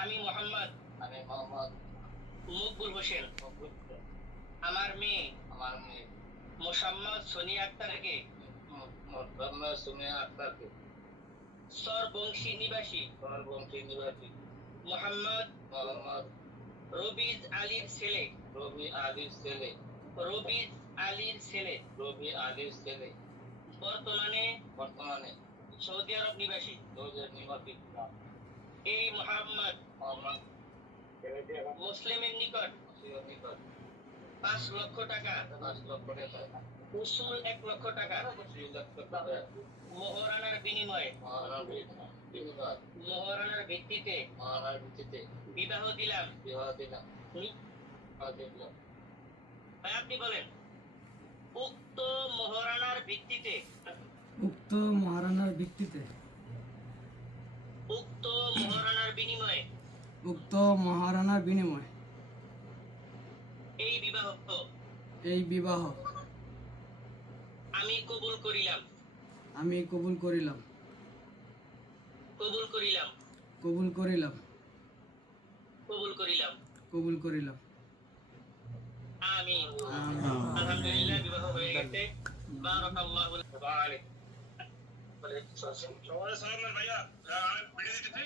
আমি মোহাম্মদ মকবুল হোসেন আমার মেয়ে মোসাম্মদ সোনিয়া আক্তারকে সরবংশী নিবাসী মোহাম্মদ রবিজ আলীর ছেলে বর্তমানে সৌদি আরব নিবাসী এই মোহাম্মদ মুসলিমের নিকট 5 লক্ষ টাকা উসুল 1 লক্ষ টাকা মোহরানার বিনিময়ে মোহরানার ভিত্তিতে বিবাহ দিলাম। ভাই আপনি বলেন, উক্ত মোহরানার ভিত্তিতে উক্ত মহারানার ভিত্তিতে উক্ত মোহরানার বিনিময়ে উক্ত মহারানার বিনিময়ে এই বিবাহ আমি কবুল করিলাম কবুল করিলাম কবুল করিলাম কবুল করিলাম। আমিন। আলহামদুলিল্লাহ, বিবাহ হয়ে গেছে। বারাকাল্লাহু লাক। ওয়া আলাইকুম আসসালাম। ভাইয়া, আমি ভিডিও দিতেছি।